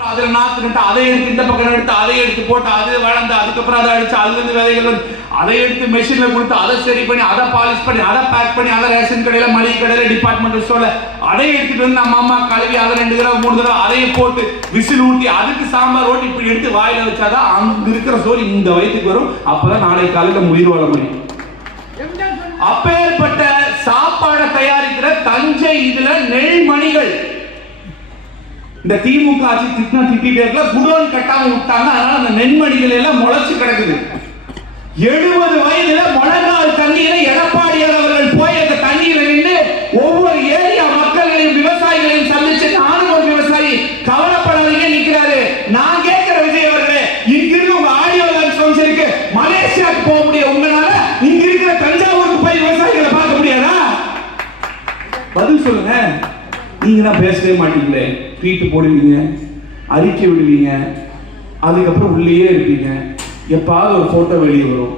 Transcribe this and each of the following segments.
அதுல நாத்து நட்டு அதை எடுத்து இந்த பக்கம் எடுத்து அதை எடுத்து போட்டு அது வளர்ந்து அதுக்கப்புறம் அதை அடிச்சு அதுல இருந்து விதைகள் வந்து அதை எடுத்து மெஷின்ல கொடுத்து அதை சரி பண்ணி அதை பாலிஷ் பண்ணி அதை பேக் பண்ணி அதை ரேஷன் கடையில மளிகை கடையில டிபார்ட்மெண்டல் ஸ்டோர்ல அதை எடுத்துட்டு வந்து நம்ம அம்மா கழுவி அதை 2 தடவை 3 தடவை அதையும் போட்டு விசில் ஊட்டி அதுக்கு சாம்பார் ஓட்டி இப்படி எடுத்து வாயில வச்சாதான் அங்க இருக்கிற சோறு இந்த வயிற்றுக்கு வரும். அப்பதான் நாளை காலையில முதிர் வாழ முடியும். அப்பேற்பட்ட சாப்பாடை தயாரிக்கிற தஞ்சை இதுல நெல்மணிகள் இந்த திமுக ஆட்சி திட்டிட்டே குடோன் கட்டாம விட்டாங்க. அதனால அந்த நெல்மணிகள் எல்லாம் முளைச்சு கிடக்குது. 70 வயதுல முழங்கால் தண்ணீரை எடப்பாடியார் அவர்கள் போய் அந்த தண்ணீரை நின்று ஒவ்வொரு ஏரியா மக்களையும் விவசாயிகளையும் சந்திச்சு நானும் ஒரு விவசாயி கவலைப்படாதீங்க நிக்கிறாரு. நான் கேட்கிற விஜய் அவர்களே, இங்கிருந்து உங்க ஆடியோ லான்ச் ஃபங்க்ஷனுக்கு மலேசியாவுக்கு போக முடியும் உங்களால, இங்க இருக்கிற தஞ்சாவூருக்கு போய் விவசாயிகளை பார்க்க முடியாதா? பதில் சொல்லுங்க. நீங்க தான் பேசவே மாட்டீங்களே, ட்வீட் போடுவீங்க, அறிக்கை விடுவீங்க, அதுக்கப்புறம் உள்ளேயே இருப்பீங்க. எப்பாவது ஒரு போட்டோ வெளியே வரும்.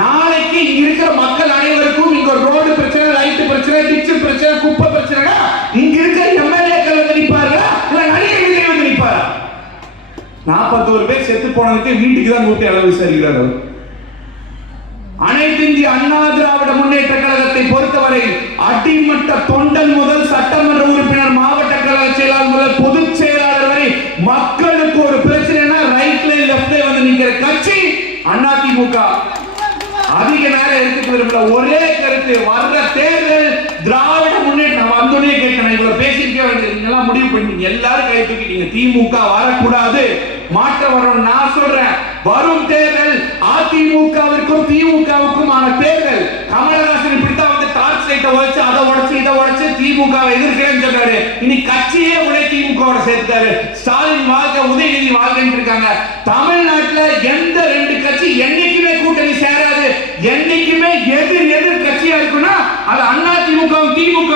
நாளைக்கு இங்க இருக்கிற மக்கள் அனைவருக்கும் இங்க ஒரு ரோடு பிரச்சனை, லைட் பிரச்சனை, டிச்சு பிரச்சனை, குப்பை பிரச்சனை, இங்க இருக்கிற எம்எல்ஏக்கள் வந்து நிற்பார்களா இல்ல நடிகர் விஜய் வந்து நிற்பாரா? 41 பேர் செத்து போனதுக்கு வீட்டுக்கு தான் கூட்டி அளவு விசாரிக்கிறார். அனைத்து இந்திய அண்ணா திராவிட முன்னேற்ற கழகத்தை பொறுத்தவரை அடிமட்ட தொண்டன் முதல் சட்டமன்ற உறுப்பினர், மாவட்ட கழக செயலாளர் முதல் பொதுச் செயலாளர் வரை மக்களுக்கு ஒரு பிரச்சனைனா ரைட்ல லெஃப்ட்ல வந்து நிக்கிற கட்சி அதிமுக. அதிக நேரம் எடுத்துட்டு விரும்பல. ஒரே கருத்து, வர்ற தேர்தல் திராவிட முன்னேற்றம் வந்தோடனே கேட்கணும். இவ்வளவு பேசிருக்கே வேண்டியது முடிவு பண்ணீங்க, எல்லாரும் கை தூக்கிட்டீங்க. திமுக வரக்கூடாது, மாற்ற வரணும். நான் சொல்றேன், வரும் தேர்தல் அதிமுகவிற்கும் திமுகவுக்குமான தேர்தல். கமலஹாசன் இப்படித்தான் வந்து டார்ச் லைட்டை உடைச்சு அதை உடைச்சு இதை உடைச்சு திமுக எதிர்க்கிறேன்னு சொல்றாரு. இனி கட்சியே உடனே திமுக சேர்த்தாரு. ஸ்டாலின் வாழ்க்கை, உதயநிதி வாழ்க்கைன்னு இருக்காங்க. தமிழ்நாட்டில் எந்த 2 கட்சி என்னைக்குமே கூட்டணி சேராது, என்னைக்குமே எதிர் கட்சியா இருக்குன்னா அது அதிமுக திமுக.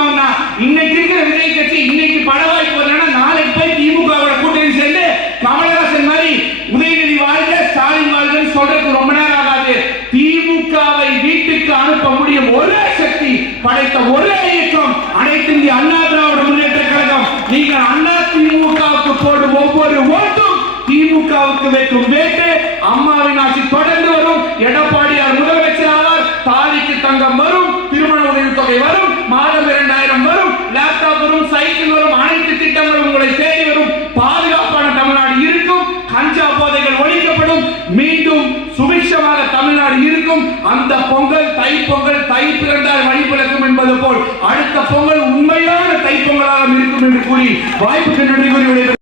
இன்னைக்கு இருக்கிற விஜய் கட்சி இன்னைக்கு பட வாய்ப்பு வரலன்னா நாளைக்கு போய் திமுக கூட்டணி சேர்ந்து கமலஹாசன் மாதிரி உதயநிதி வாழ்க்கை ஸ்டாலின் வாழ்க்கைன்னு சொல்றதுக்கு ரொம்ப நேரம் ஆகாது. திமுகவை வீட்டுக்கு அனுப்ப முடியும் ஒரே சக்தி படைத்த ஒரே இயக்கம் அனைத்து இந்திய அண்ணா திராவிட முன்னேற்ற கழகம். நீங்கள் அண்ணா திமுகவுக்கு போடும் ஒவ்வொரு ஓட்டும் திமுகவுக்கு வைக்கும் வேட்டு. அம்மாவின் ஆட்சி தொடர்ந்து வரும். எடப்பாடியார் முதலமைச்சர் ஆவார். தாலிக்கு தங்கம் வரும், திருமண உதவித்தொகை வரும், மாதம் 2000 வரும், லேப்டாப் வரும், சைக்கிள் வரும், அனைத்து திட்டங்களும் உங்களை தேடி வரும். பாதுகாப்பான தமிழ்நாடு இருக்கும். கஞ்சா போதைகள் ஒழிக்கப்படும். மீண்டும் சுபிட்சமாக தமிழ்நாடு இருக்கும். அந்த பொங்கல் தைப்பொங்கல், தை பிறந்தால் வழி பிறக்கும் என்பது போல் அடுத்த பொங்கல் உண்மையான தைப்பொங்கலாக இருக்கும் என்று கூறி வாய்ப்புக்கு நன்றி கூறி